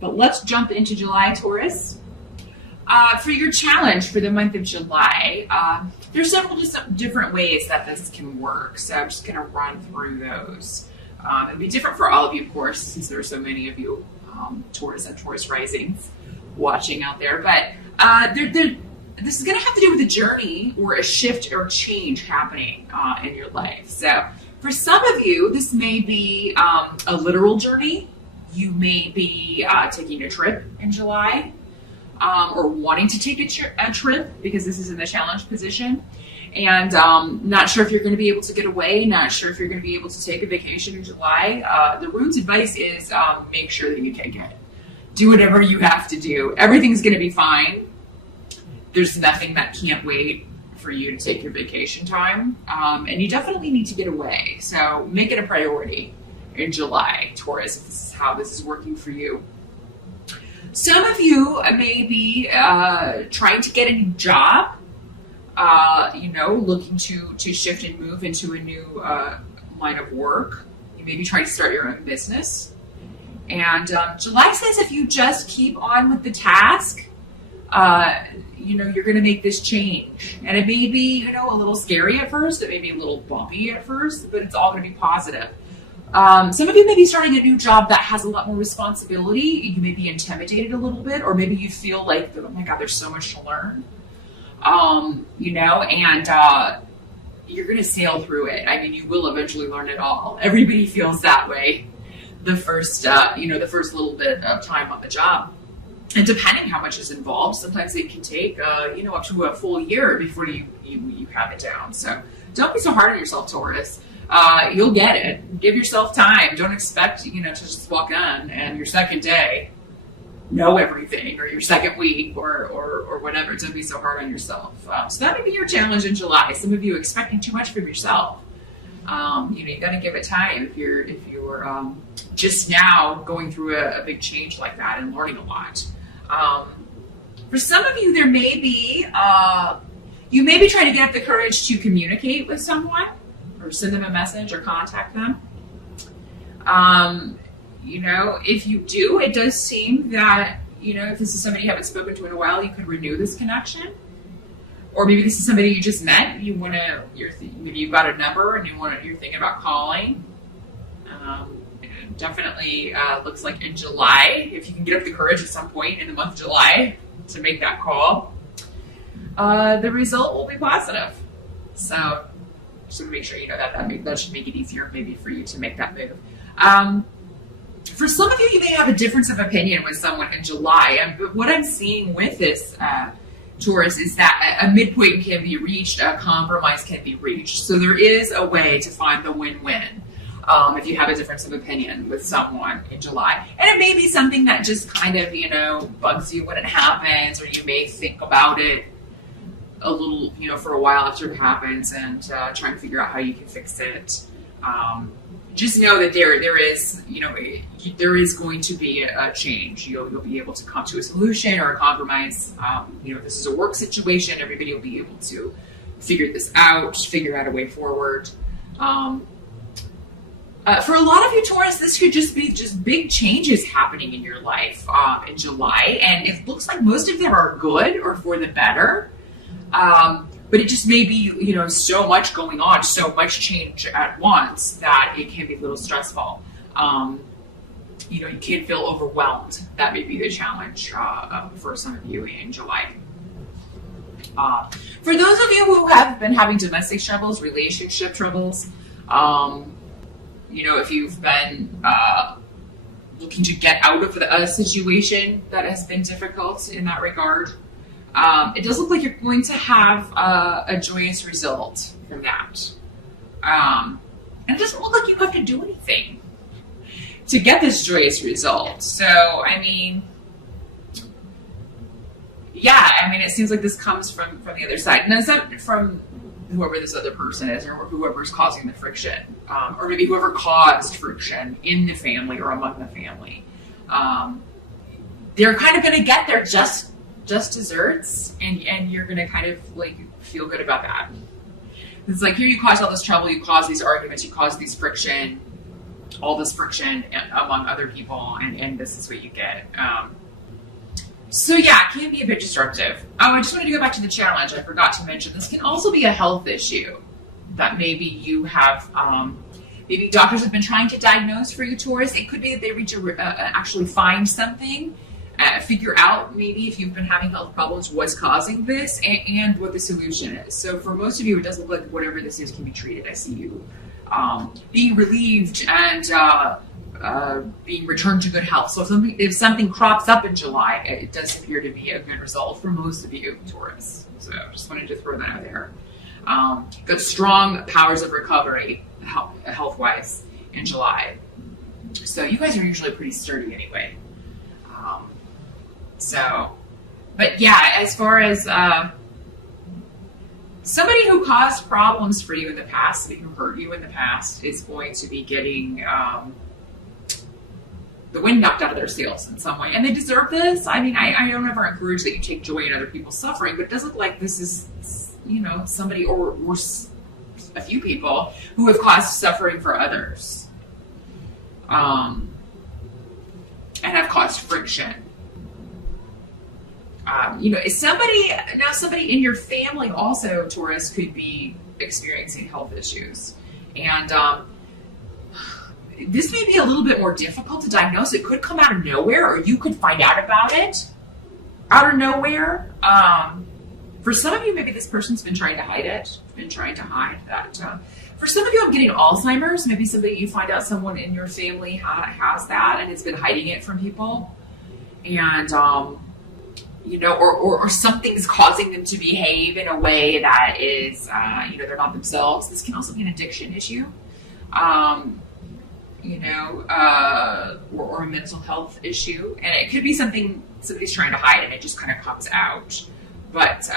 But let's jump into July, Taurus. For your challenge for the month of July, there's several different ways that this can work. So I'm just going to run through those. It'll be different for all of you, of course, since there are so many of you Taurus and Taurus risings watching out there. But this is going to have to do with a journey or a shift or change happening in your life. So for some of you, this may be a literal journey. You may be taking a trip in July. Or wanting to take a trip because this is in the challenge position, and not sure if you're going to be able to get away, not sure if you're going to be able to take a vacation in July. The room's advice is make sure that you take it. Do whatever you have to do. Everything's going to be fine. There's nothing that can't wait for you to take your vacation time, and you definitely need to get away. So make it a priority in July, Taurus, if this is how this is working for you. Some of you may be trying to get a new job, looking to shift and move into a new line of work. You may be trying to start your own business. And July says if you just keep on with the task, you're going to make this change. And it may be, a little scary at first. It may be a little bumpy at first, but it's all going to be positive. Some of you may be starting a new job that has a lot more responsibility. You may be intimidated a little bit, or maybe you feel like, oh my God, there's so much to learn, and you're going to sail through it. I mean, you will eventually learn it all. Everybody feels that way the first little bit of time on the job. And depending how much is involved, sometimes it can take, up to a full year before you have it down. So don't be so hard on yourself, Taurus. You'll get it. Give yourself time. Don't expect, to just walk on and your second day know everything, or your second week or whatever. Don't be so hard on yourself. So that may be your challenge in July. Some of you expecting too much from yourself. You got to give it time if you're just now going through a big change like that and learning a lot. For some of you, there may be, you may be trying to get up the courage to communicate with someone, or send them a message or contact them. If you do, it does seem that, if this is somebody you haven't spoken to in a while, you could renew this connection. Or maybe this is somebody you just met, maybe you've got a number and you're thinking about calling. Definitely looks like in July, if you can get up the courage at some point in the month of July to make that call, the result will be positive. So make sure you know that should make it easier maybe for you to make that move. For some of you, you may have a difference of opinion with someone in July. But what I'm seeing with this Taurus is that a midpoint can be reached, a compromise can be reached. So there is a way to find the win-win if you have a difference of opinion with someone in July. And it may be something that just kind of, bugs you when it happens, or you may think about it a little, for a while after it happens, and trying to figure out how you can fix it. Just know that there is going to be a change. You'll be able to come to a solution or a compromise. If this is a work situation, everybody will be able to figure this out, figure out a way forward. For a lot of you, Taurus, this could just be big changes happening in your life in July, and it looks like most of them are good or for the better. But it just may be, so much going on, so much change at once that it can be a little stressful. You can feel overwhelmed. That may be the challenge for some of you in July. For those of you who have been having domestic troubles, relationship troubles, if you've been looking to get out of a situation that has been difficult in that regard, it does look like you're going to have a joyous result from that. And it doesn't look like you have to do anything to get this joyous result. So, it seems like this comes from the other side. And it's not from whoever this other person is, or whoever's causing the friction, or maybe whoever caused friction in the family or among the family. They're kind of going to get their just desserts, and you're going to kind of feel good about that. It's like, here you caused all this trouble, you caused these arguments, you caused these friction, all this friction among other people, and this is what you get. So yeah, it can be a bit disruptive. Oh, I just wanted to go back to the challenge. I forgot to mention this can also be a health issue that maybe you have. Maybe doctors have been trying to diagnose for you, Taurus. It could be that they reach actually find something, figure out maybe if you've been having health problems, what's causing this, and what the solution is. So for most of you, it does look like whatever this is can be treated. I see you being relieved and being returned to good health. So if something crops up in July, it does appear to be a good result for most of you, Taurus. So just wanted to throw that out there. Got strong powers of recovery health-wise in July. So you guys are usually pretty sturdy anyway. But yeah, as far as somebody who caused problems for you in the past, somebody who hurt you in the past, is going to be getting the wind knocked out of their sails in some way. And they deserve this. I mean, I don't ever encourage that you take joy in other people's suffering, but it does look like this is, somebody or a few people who have caused suffering for others. And have caused friction. Somebody in your family also, Taurus, could be experiencing health issues. And this may be a little bit more difficult to diagnose. It could come out of nowhere, or you could find out about it out of nowhere. For some of you, maybe this person's been trying to hide it, that. For some of you, I'm getting Alzheimer's. Maybe you find out someone in your family has that and it's been hiding it from people. And, or something's causing them to behave in a way that is, they're not themselves. This can also be an addiction issue. Or a mental health issue. And it could be something somebody's trying to hide and it just kind of comes out. But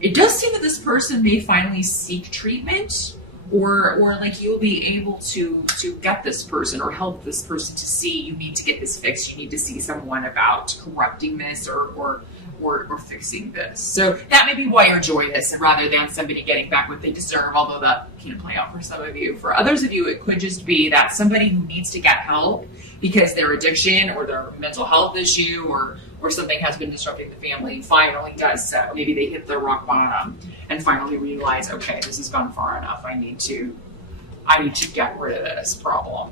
it does seem that this person may finally seek treatment, or like you'll be able to get this person or help this person to see you need to get this fixed. You need to see someone about correcting this or fixing this. So that may be why you're joyous, rather than somebody getting back what they deserve, although that can play out for some of you. For others of you, it could just be that somebody who needs to get help because their addiction or their mental health issue or something has been disrupting the family finally does so. Maybe they hit their rock bottom and finally realize, okay, this has gone far enough. I need to get rid of this problem.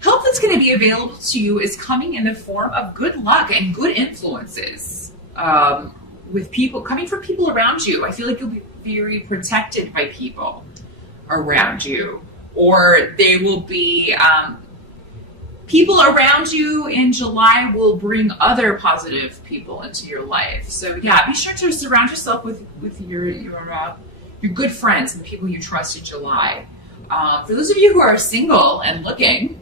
Help that's going to be available to you is coming in the form of good luck and good influences with people, coming from people around you. I feel like you'll be very protected by people around you, or they will be people around you in July will bring other positive people into your life. So yeah, be sure to surround yourself with your good friends and the people you trust in July. For those of you who are single and looking,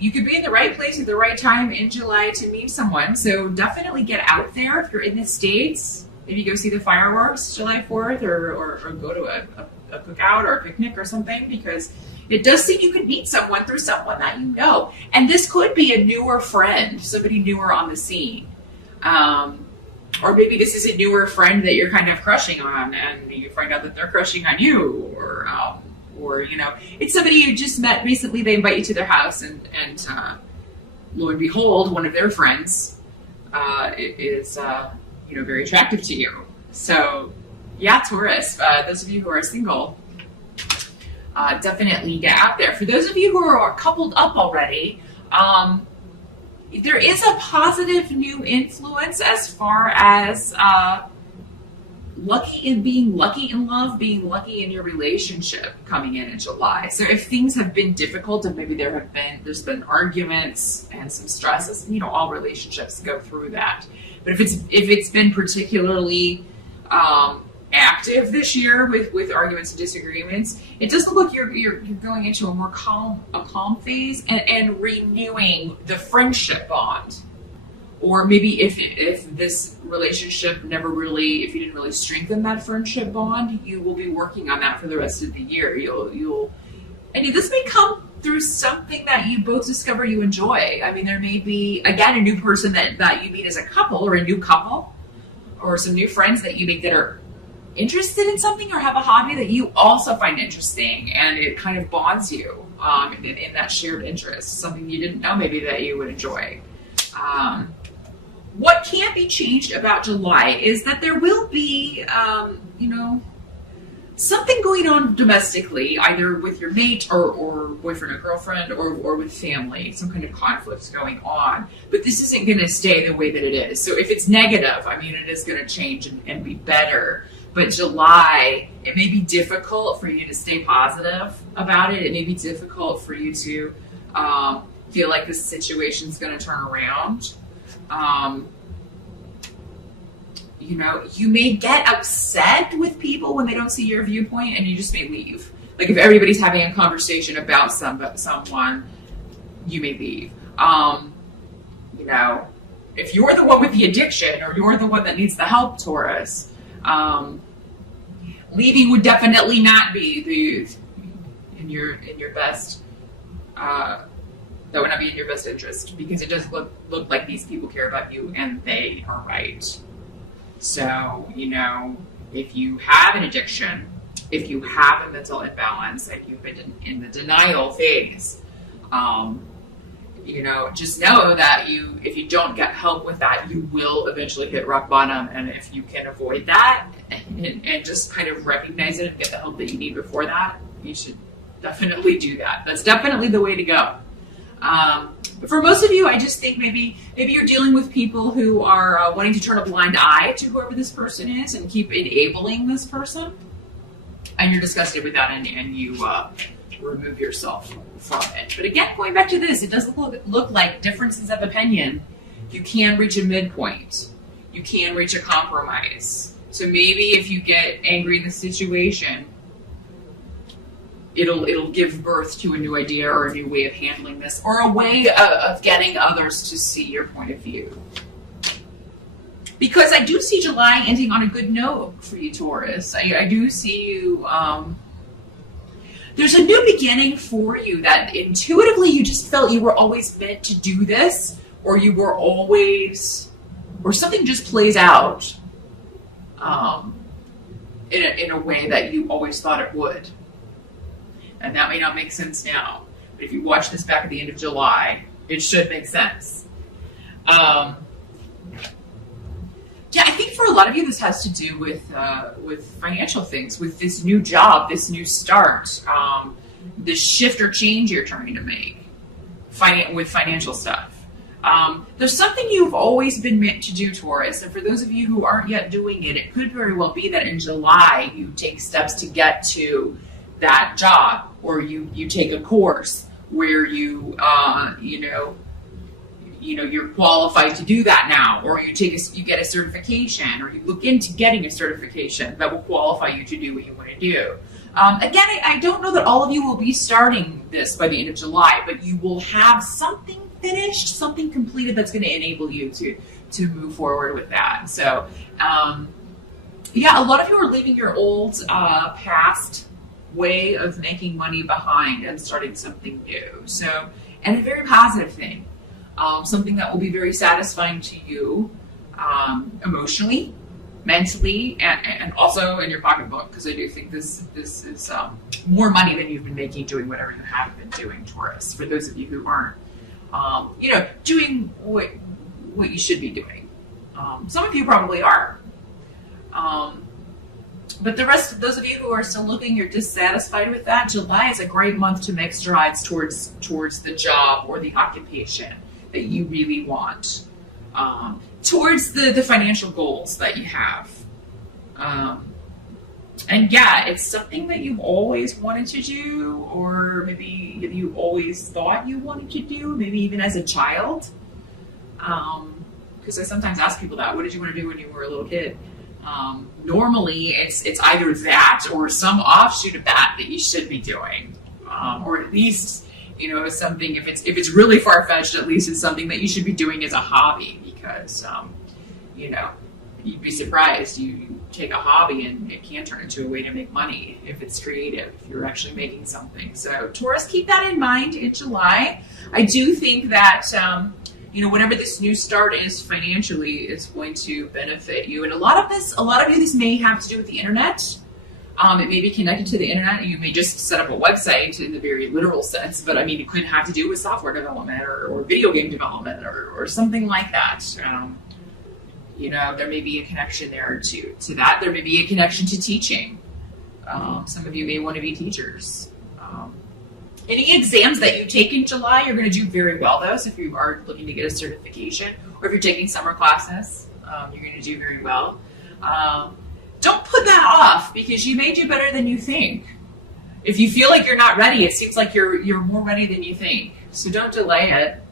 you could be in the right place at the right time in July to meet someone. So definitely get out there. If you're in the States, maybe go see the fireworks July 4th or go to a cookout or a picnic or something, because it does seem you could meet someone through someone that you know. And this could be a newer friend, somebody newer on the scene. Or maybe this is a newer friend that you're kind of crushing on and you find out that they're crushing on you, or it's somebody you just met recently. They invite you to their house and lo and behold, one of their friends is very attractive to you. So yeah, Taurus, those of you who are single, definitely get out there. For those of you who are coupled up already, there is a positive new influence as far as being lucky in love, being lucky in your relationship coming in July. So if things have been difficult and maybe there's been arguments and some stresses, all relationships go through that. But if it's been particularly active this year with arguments and disagreements, it does look like you're going into a more calm phase and renewing the friendship bond. Or maybe if this relationship if you didn't really strengthen that friendship bond, you will be working on that for the rest of the year. This may come through something that you both discover you enjoy. I mean, there may be, again, a new person that you meet as a couple, or a new couple, or some new friends that you make that are interested in something or have a hobby that you also find interesting, and it kind of bonds you in that shared interest, something you didn't know maybe that you would enjoy. What can't be changed about July is that there will be, something going on domestically, either with your mate or boyfriend or girlfriend or with family, some kind of conflict going on. But this isn't going to stay the way that it is. So if it's negative, it is going to change and be better. But July, it may be difficult for you to stay positive about it. It may be difficult for you to feel like this situation is going to turn around. You may get upset with people when they don't see your viewpoint, and you just may leave. Like if everybody's having a conversation about someone, you may leave. If you're the one with the addiction or you're the one that needs the help, Taurus, leaving would definitely not be in your best. That would not be in your best interest, because it does look like these people care about you, and they are right. So, if you have an addiction, if you have a mental imbalance, and you've been in the denial phase, just know that if you don't get help with that, you will eventually hit rock bottom. And if you can avoid that and just kind of recognize it and get the help that you need before that, you should definitely do that. That's definitely the way to go. But for most of you, I just think maybe you're dealing with people who are wanting to turn a blind eye to whoever this person is and keep enabling this person, and you're disgusted with that, and you remove yourself from it. But again, going back to this, it doesn't look like differences of opinion. You can reach a midpoint. You can reach a compromise. So maybe if you get angry in the situation, it'll give birth to a new idea or a new way of handling this, or a way of getting others to see your point of view. Because I do see July ending on a good note for you, Taurus. I do see you, there's a new beginning for you that intuitively you just felt you were always meant to do this, or you were always, or something just plays out in a way that you always thought it would. And that may not make sense now, but if you watch this back at the end of July, it should make sense. I think for a lot of you, this has to do with financial things, with this new job, this new start, this shift or change you're trying to make with financial stuff. There's something you've always been meant to do, Taurus, and for those of you who aren't yet doing it, it could very well be that in July you take steps to get to that job, or you take a course where you're qualified to do that now, or you get a certification, or you look into getting a certification that will qualify you to do what you want to do. Again, I don't know that all of you will be starting this by the end of July, but you will have something finished, something completed that's going to enable you to move forward with that. So, a lot of you are leaving your old past way of making money behind and starting something new. So, and a very positive thing, something that will be very satisfying to you emotionally, mentally, and also in your pocketbook, because I do think this is more money than you've been making doing whatever you have been doing, Taurus, for those of you who aren't doing what you should be doing. Some of you probably are. But the rest of those of you who are still looking, you're dissatisfied with that, July is a great month to make strides towards the job or the occupation that you really want, towards the financial goals that you have. It's something that you've always wanted to do, or maybe you always thought you wanted to do, maybe even as a child. Because I sometimes ask people that, what did you want to do when you were a little kid? Normally it's either that or some offshoot of that you should be doing, or at least something, if it's really far-fetched, at least it's something that you should be doing as a hobby, because you'd be surprised, you take a hobby and it can turn into a way to make money if it's creative, if you're actually making something. So Taurus, keep that in mind in July. I do think that whatever this new start is financially is going to benefit you. And a lot of you, this may have to do with the internet. It may be connected to the internet. You may just set up a website in the very literal sense, but I mean, it could have to do with software development or video game development or something like that. There may be a connection there to that. There may be a connection to teaching. Some of you may want to be teachers. Any exams that you take in July, you're going to do very well, though. So if you are looking to get a certification, or if you're taking summer classes, you're going to do very well. Don't put that off, because you may do better than you think. If you feel like you're not ready, it seems like you're more ready than you think. So don't delay it.